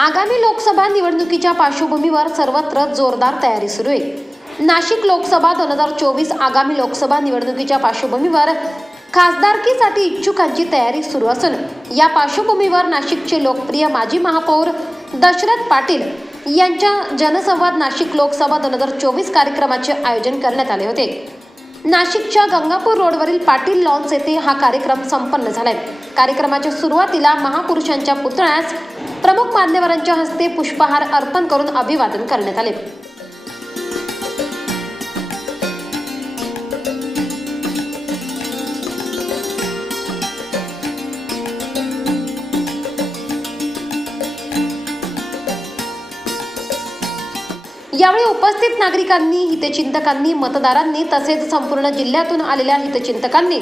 आगामी लोकसभा निवडणुकीच्या पार्श्वभूमीवर सर्वत्र जोरदार तयारी सुरू आहे. नाशिक लोकसभा दोन हजार चोवीस आगामी लोकसभा निवडणुकीच्या पार्श्वभूमीवर खासदारकीसाठी इच्छुकांची तयारी सुरू असून या पार्श्वभूमीवर नाशिकचे लोकप्रिय माजी महापौर दशरथ पाटील यांच्या जनसंवाद नाशिक लोकसभा दोन हजार चोवीस कार्यक्रमाचे आयोजन करण्यात आले होते. नाशिकच्या गंगापूर रोडवरील पाटील लॉन्स येथे हा कार्यक्रम संपन्न झालाय. कार्यक्रमाच्या सुरुवातीला महापुरुषांच्या पुतळ्यास प्रमुख मान्यवरांच्या हस्ते पुष्पहार अर्पण करून अभिवादन करण्यात आले. यावेळी उपस्थित नागरिकांनी हितचिंतकांनी मतदारांनी तसेच संपूर्ण जिल्ह्यातून आलेल्या हितचिंतकांनी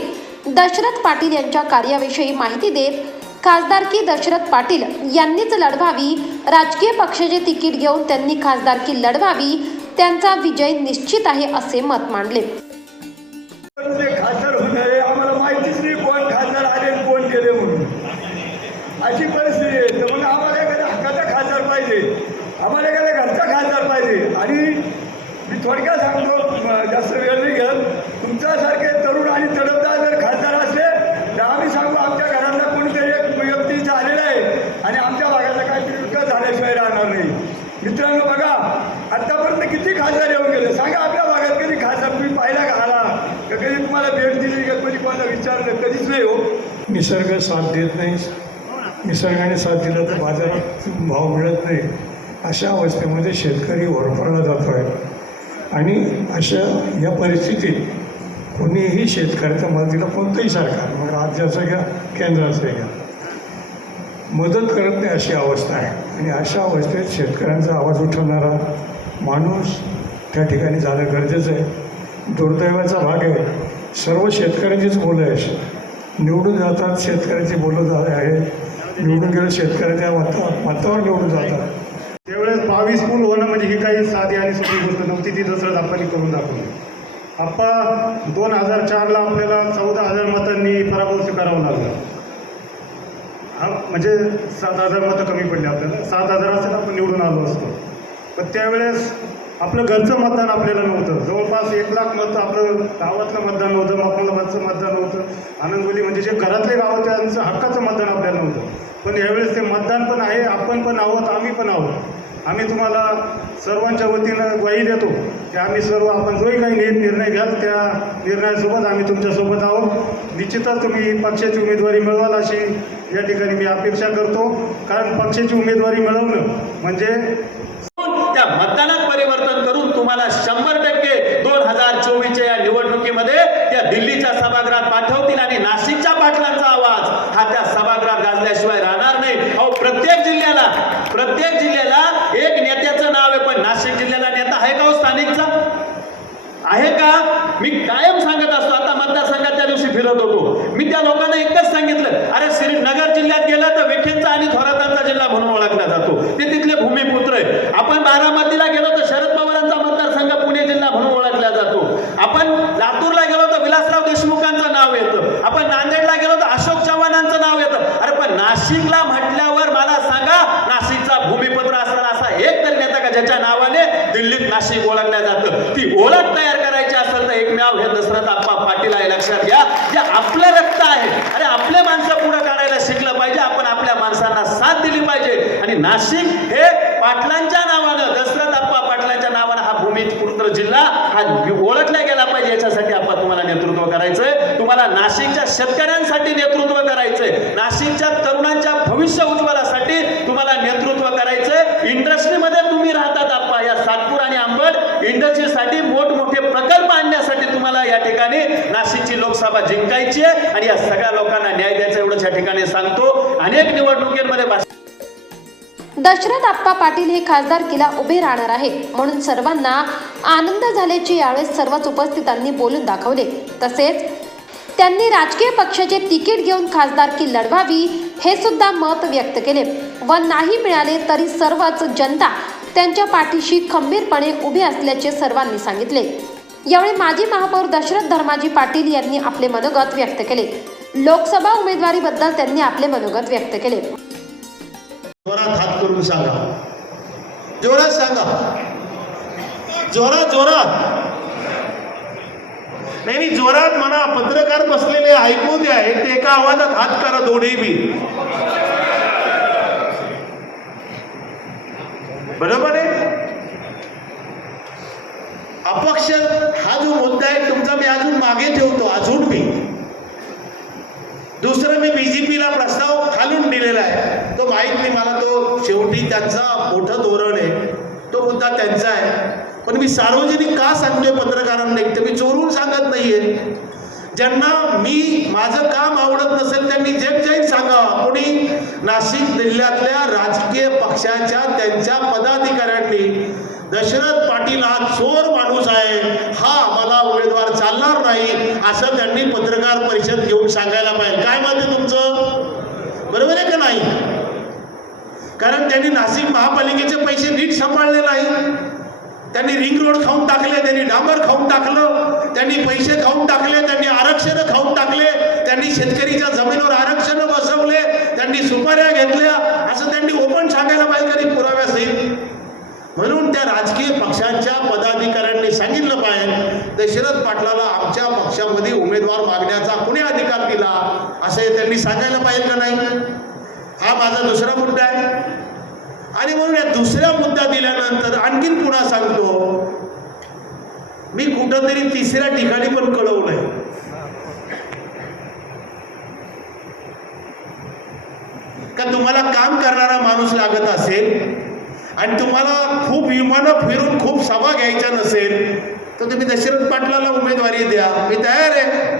दशरथ पाटील यांच्या कार्याविषयी माहिती देत खासदारकी दशरथ पाटील यांनीच लढवावी. राजकीय पक्षाचे तिकीट घेऊन त्यांनी खासदारकी लढवावी. त्यांचा विजय निश्चित आहे असे मत मांडले. खासदार होणार आहे आम्हाला माहितीच नाही कोण खासदार आले कोण गेले म्हणून. अशी परिस्थिती आहे. तर मग आम्हाला एखादा हक्काचा खासदार पाहिजे. आम्हाला एखादा घरचा खासदार पाहिजे. आणि मी थोडक्यात सांगतो जास्त वेळ नाही घेत तुमच्यासारखे तरुण आणि तडफदार जर खासदार असले तर आम्ही सांगू आमच्या घरातला कोणीतरी एक व्यक्ती झालेला आहे आणि आमच्या भागाचा काहीतरी विकास झाल्याशिवाय राहणार नाही मित्रांनो बघा आतापर्यंत किती खासदार येऊन गेले? सांगा आपल्या भागात कधी खासदार तुम्ही पाहिला का आला? का कधी तुम्हाला भेट दिली का कधी कोणाला विचारलं? कधीच नाही हो. निसर्ग साथ देत नाही. निसर्गाने साथ दिला तर बाजारात भाव मिळत नाही. अशा अवस्थेमध्ये शेतकरी ओरफळला जातो आहे आणि अशा या परिस्थितीत कोणीही शेतकऱ्याच्या मदतीला कोणतंही सरकार मग राज्याचं घ्या केंद्राचं घ्या. मदत करत नाही अशी अवस्था आहे. आणि अशा अवस्थेत शेतकऱ्यांचा आवाज उठवणारा माणूस त्या ठिकाणी जाणं गरजेचं आहे. दुर्दैवाचा भाग आहे. सर्व शेतकऱ्यांचीच मुलं आहेत. निवडून जातात शेतकऱ्याची बोलं जात आहे निवडून गेलं शेतकऱ्याच्या मता मतावर निवडून जातात. त्यावेळेस बावीस पूल होणं म्हणजे ही काही साधी आणि सोपी गोष्ट नव्हती ती दसरा दाखवली करून दाखवली. आप्पा दोन हजार चारला आपल्याला चौदा हजार मतांनी पराभव स्वीकारावा लागला. हा म्हणजे सात हजार मतं कमी पडली आपल्याला. सात हजार असेल आपण निवडून आलो असतो. पण त्यावेळेस आपलं घरचं मतदान आपल्याला नव्हतं. जवळपास एक लाख मतं आपलं गावातलं मतदान नव्हतं मखमलाबादचं मतदान नव्हतं. आनंदवली म्हणजे जे घरातले गाव त्यांचं हक्काचं मतदान आपल्याला नव्हतं. पण यावेळेस ते मतदान पण आहे आपण पण आहोत आम्ही पण आहोत. आम्ही तुम्हाला सर्वांच्या वतीनं ग्वाही देतो की आम्ही सर्व आपण जोही काही नि- निर्णय घ्याल त्या निर्णयासोबत आम्ही तुमच्यासोबत आहोत. निश्चितच तुम्ही पक्षाची उमेदवारी मिळवाल अशी या ठिकाणी मी अपेक्षा करतो. कारण पक्षाची उमेदवारी मिळवणं म्हणजे त्या मतदानात परिवर्तन करून तुम्हाला शंभर टक्के दोन हजार चोवीसच्या या निवडणुकीमध्ये त्या दिल्लीच्या सभागृहात पाठवतील आणि नाशिकच्या पाटलांचा आवाज हा त्या सभागृहात गाजल्याशिवाय राहणार नाही. अहो प्रत्येक जिल्ह्याला प्रत्येक जिल्ह्याला एक नेत्याचं नाव आहे पण नाशिक जिल्ह्याला नेता आहे का हो स्थानिकचा? आहे का? मी कायम सांगत असतो आता मतदारसंघात त्या दिवशी फिरत होतो. मी त्या लोकांना एकच थोरातांचा म्हणून ओळखला जातो. ते तिथले भूमिपुत्र आहे आपण बारामतीला गेलो तर शरद पवारांचा मतदारसंघ पुणे जिल्हा म्हणून ओळखला जातो. आपण लातूरला गेलो तर विलासराव देशमुखांचं नाव येतं आपण नांदेडला गेलो तर अशोक चव्हाणांचं नाव येतं अरे पण नाशिकला म्हटल्यावर मला सांगा नाशिकचा भूमिपुत्र असणारा असा एक तरी नेता का ज्याच्या नावाने दिल्लीत नाशिक ओळखल्या जातं ती ओळख तयार करायची असेल तर एकमेव हे दशरथ आप्पा पाटील आहे लक्षात घ्या जे आपलं रक्त आहे अरे आपले माणसं पुढे काढायला शिकलं पाहिजे आपण आपल्या माणसांना साथ दिली पाहिजे आणि नाशिक हे पाटलांच्या नावानं दशरथ आप्पा पाटलांच्या नावानं हा भूमिपुत्र जिल्हा हा ओळखला गेला पाहिजे. याच्यासाठी आपण तुम्हाला नेतृत्व करायचंय. तुम्हाला नाशिकच्या शेतकऱ्यांसाठी नेतृत्व करायचंय. नाशिकच्या तरुणांच्या भविष्य उज्ज्वलासाठी तुम्हाला नेतृत्व करायचंय. इंडस्ट्रीमध्ये तुम्ही राहतात आप्पा या सातपूर आणि आंबड इंडस्ट्रीसाठी मोठमोठे प्रकल्प आणण्यासाठी तुम्हाला या ठिकाणी नाशिकची लोकसभा जिंकायची आहे. आणि या सगळ्या लोकांना न्याय द्यायचा एवढंच या ठिकाणी सांगतो. अनेक निवडणुकीमध्ये दशरथ आप्पा पाटील हे खासदारकीला उभे राहणार आहे म्हणून सर्वांना आनंद झाल्याचे यावेळेस सर्वच उपस्थितांनी बोलून दाखवले. तसेच त्यांनी राजकीय पक्षाचे तिकीट घेऊन खासदारकी लढवावी हे सुद्धा मत व्यक्त केले. व नाही मिळाले तरी सर्वच जनता त्यांच्या पाठीशी खंबीरपणे उभी असल्याचे सर्वांनी सांगितले. यावेळी माजी महापौर दशरथ धर्माजी पाटील यांनी आपले मनोगत व्यक्त केले. लोकसभा उमेदवारीबद्दल त्यांनी आपले मनोगत व्यक्त केले. जोरात हात करून सांगा. जोरात सांगा. जोरात जोरात. नाही नाही जोरात म्हणा. पत्रकार बसलेले ऐकू द्या. ते एका आवाजात हात करा दोन्ही बी. बरोबर आहे? अपक्ष हा जो मुद्दा आहे तुमचा मी अजून मागे ठेवतो. अजून मी. दुसरं मी बीजेपीला प्रस्ताव खालून दिलेला आहे. माहीत नाही मला तो शेवटी त्यांचा मोठं धोरण आहे. तो मुद्दा त्यांचा आहे. पण मी सार्वजनिक का सांगतोय पत्रकारांना? एक तर मी चोरून सांगत नाहीये. ज्यांना मी माझं काम आवडत नसेल त्यांनी जग जाहीर सांगावं. कोणी? नाशिक जिल्ह्यातल्या राजकीय पक्षाच्या त्यांच्या पदाधिकाऱ्यांनी. दशरथ पाटील हा चोर माणूस आहे. हा आम्हाला उमेदवार चालणार नाही असं त्यांनी पत्रकार परिषद घेऊन सांगायला पाहिजे. काय म्हणते आहे तुमचं? बरोबर आहे का नाही? कारण त्यांनी नाशिक महापालिकेचे पैसे नीट सांभाळले नाही. त्यांनी रिंग रोड खाऊन टाकले त्यांनी डांबर खाऊन टाकलं त्यांनी पैसे खाऊन टाकले त्यांनी आरक्षण खाऊन टाकले त्यांनी शेतकरीच्या जमिनीवर आरक्षण बसवले त्यांनी सुपाऱ्या घेतल्या असं त्यांनी ओपन सांगायला पाहिजे कधी पुराव्यासहित म्हणून त्या राजकीय पक्षांच्या पदाधिकाऱ्यांनी सांगितलं पाहिजे दशरथ पाटलाला आमच्या पक्षामध्ये उमेदवार मागण्याचा कुणी अधिकार दिला? असं त्यांनी सांगायला पाहिजे का नाही? हा माझा दुसरा मुद्दा आहे. आणि म्हणून या दुसऱ्या मुद्दा दिल्यानंतर आणखीन पुन्हा सांगतो मी कुठंतरी तिसऱ्या ठिकाणी पण कळवलंय का तुम्हाला काम करणारा माणूस लागत असेल आणि तुम्हाला खूप विमानं फिरून खूप सभा घ्यायच्या नसेल तर तुम्ही दशरथ पाटलाला उमेदवारी द्या. मी तयार आहे.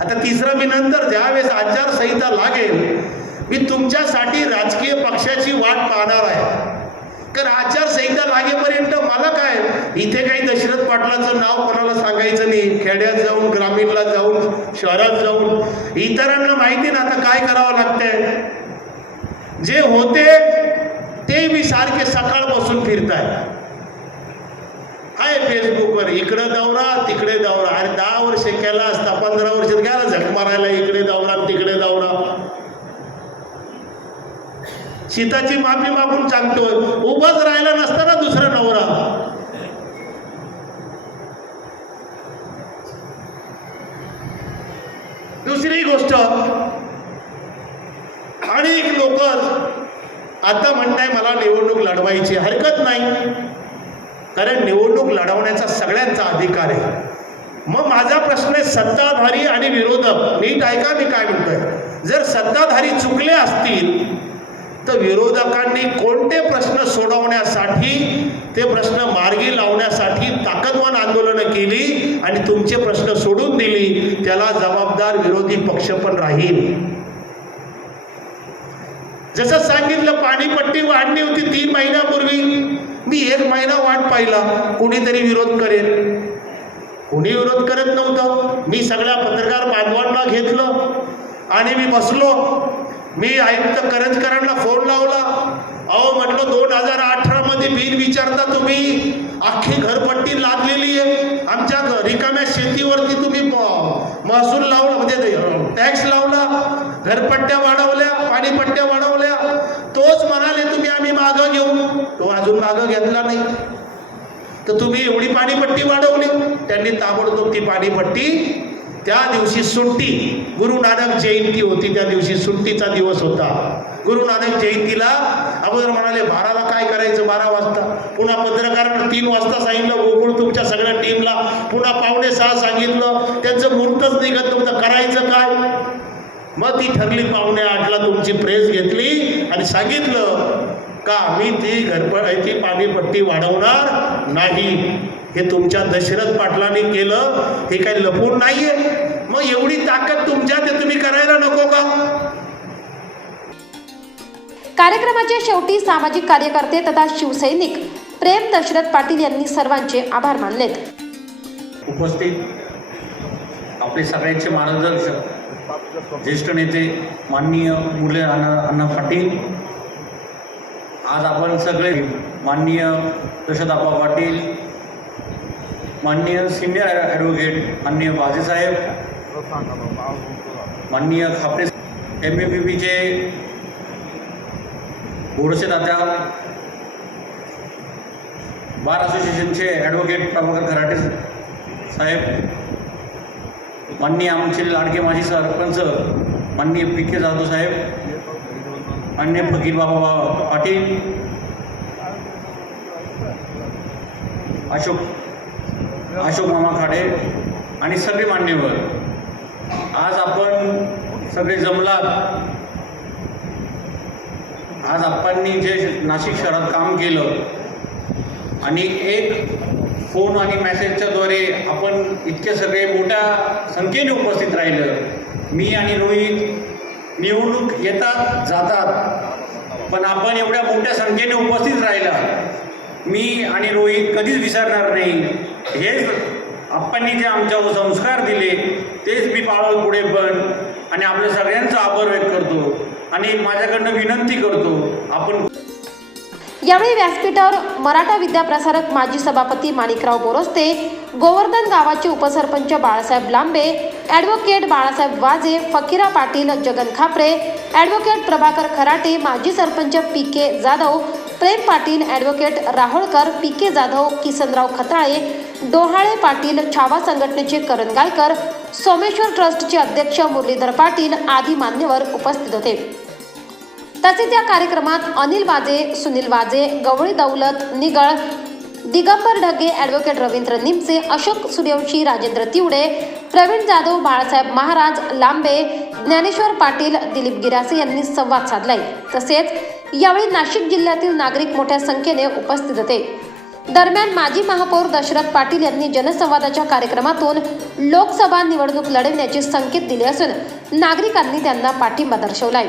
आता तिसरं मी नंतर ज्यावेळेस आचारसंहिता लागेल मी तुमच्यासाठी राजकीय पक्षाची वाट पाहणार आहे. कारण आचारसंहिता लागेपर्यंत मला काय? इथे काही दशरथ पाटलाचं नाव कोणाला सांगायचं नाही? खेड्यात जाऊन ग्रामीणला जाऊन शहरात जाऊन इतरांना माहिती ना आता काय करावं लागतंय. जे होते ते मी सारखे सकाळ बसून फिरताय काय फेसबुकवर इकडं दौरा तिकडे दौरा. आणि दहा वर्ष केला असता पंधरा वर्षात गेला झक मारायला इकडे दावरा तिकडे दौरा सीताची माफी मागून सांगतोय उभाच राहिला नसताना दुसरा नवरा. दुसरी गोष्ट अनेक लोक आता म्हणताय मला निवडणूक लढवायची हरकत नाही. कारण निवडणूक लढवण्याचा सगळ्यांचा अधिकार आहे. मग माझा प्रश्न आहे सत्ताधारी आणि विरोधक नीट ऐका मी काय म्हणतोय? जर सत्ताधारी चुकले असतील तर विरोधकांनी कोणते प्रश्न सोडवण्यासाठी ते प्रश्न मार्गी लावण्यासाठी ताकदवान आंदोलनं केली आणि तुमचे प्रश्न सोडून दिली त्याला जबाबदार विरोधी पक्ष पण राहील. जसं सांगितलं पाणीपट्टी वाढली होती तीन महिन्यापूर्वी. मी एक महिना वाट पाहिला कुणीतरी विरोध करेल. कोणी विरोध करत नव्हतं. मी सगळ्या पत्रकार बांधवांना घेतलं आणि मी बसलो. मी आयुक्त करंजकरांना फोन लावला. अहो म्हटलं दोन हजार अठरामध्ये बिल विचारता तुम्ही? अख्खी घरपट्टी लादलेली आहे. आमच्या रिकाम्या शेतीवरती तुम्ही महसूल लावला म्हणजे टॅक्स लावला. घरपट्ट्या वाढवल्या पाणीपट्ट्या वाढवल्या. तोच म्हणाले तुम्ही आम्ही मागं घेऊ. तो अजून मागं घेतला नाही. तर तुम्ही एवढी पाणीपट्टी वाढवली. त्यांनी ताबडतोब ती पाणीपट्टी त्या दिवशी सुट्टी. गुरु नानक जयंती होती त्या दिवशी सुट्टीचा दिवस होता. गुरु नानक जयंतीला अगोदर म्हणाले बाराला काय करायचं? बारा वाजता. पुन्हा पत्रकारांना तीन वाजता सांगितलं गोकुळ तुमच्या सगळ्या टीमला पुन्हा पावणे सहा सांगितलं. त्यांचं मुहूर्तच निघत तुमचं करायचं काय? मग ती ठरली पावणे आठला तुमची प्रेस घेतली आणि सांगितलं का आम्ही ती घरपट ती पाणीपट्टी वाढवणार नाही? हे तुमच्या दशरथ पाटलांनी केलं. हे काही लपून नाहीये. मग एवढी ताकद तुमच्यात आहे तुम्ही करायला नको का? कार्यक्रमाच्या शेवटी सामाजिक कार्यकर्ते तथा शिवसैनिक प्रेम दशरथ पाटील यांनी सर्वांचे आभार मानलेत. उपस्थित आपले सगळ्यांचे मार्गदर्शक ज्येष्ठ नेते माननीय मुले अण्णा अण्णा पाटील आज आपण सगळे माननीय यशोदाप्पा पाटील माननीय सिनियर ॲडव्होकेट माननीय बाजेसाहेब माननीय खापरे एम ए बी बीचे गोडसे दात्या बार असोसिएशनचे ॲडव्होकेट प्रभाकर खराटे साहेब माननीय आमचे लाडके माजी सरपंच माननीय पी के जाधव साहेब अन्य फकीर बाबा पाटील अशोक अशोक मामा खाडे आणि सगळे मान्यवर. आज आपण सगळे जमलात. आज आपणनी जे नाशिक शहरात काम केलं आणि एक फोन आणि मेसेजच्याद्वारे आपण इतके सगळे मोठ्या संख्येने उपस्थित राहिलं. मी आणि रोहित निवडणूक येतात जातात. पण आपण एवढ्या मोठ्या संख्येने उपस्थित राहिला मी आणि रोहित कधीच विसरणार नाही. हेच आपणनी जे आमच्यावर संस्कार दिले तेच मी पाळत पुढे पण आणि आपल्या सगळ्यांचा आभार व्यक्त करतो आणि माझ्याकडनं विनंती करतो आपण यावेळी व्यासपीठावर मराठा विद्याप्रसारक माजी सभापती माणिकराव बोरस्ते गोवर्धन गावाचे उपसरपंच बाळासाहेब लांबे ॲडव्होकेट बाळासाहेब वाजे फकीरा पाटील जगन खापरे ॲडव्होकेट प्रभाकर खराटे माजी sarpanch P K Jadhav Prem Patil advocate Raholkar P K Jadhav Kisanrao Khatale Dohale Patil Chhava संघटनेचे करण गायकर सोमेश्वर ट्रस्टचे अध्यक्ष मुरलीधर पाटील आदी मान्यवर उपस्थित होते. तसेच या कार्यक्रमात अनिल वाजे सुनील वाजे गवळी दौलत निगळ दिगंबर ढगे ॲडव्होकेट रवींद्र निमसे अशोक सूर्यवंशी राजेंद्र तिवडे प्रवीण जाधव बाळासाहेब महाराज लांबे ज्ञानेश्वर पाटील दिलीप गिरासे यांनी संवाद साधलाय. तसेच यावेळी नाशिक जिल्ह्यातील नागरिक मोठ्या संख्येने उपस्थित होते. दरम्यान माजी महापौर दशरथ पाटील यांनी जनसंवादाच्या कार्यक्रमातून लोकसभा निवडणूक लढवण्याचे संकेत दिले असून नागरिकांनी त्यांना पाठिंबा दर्शवलाय.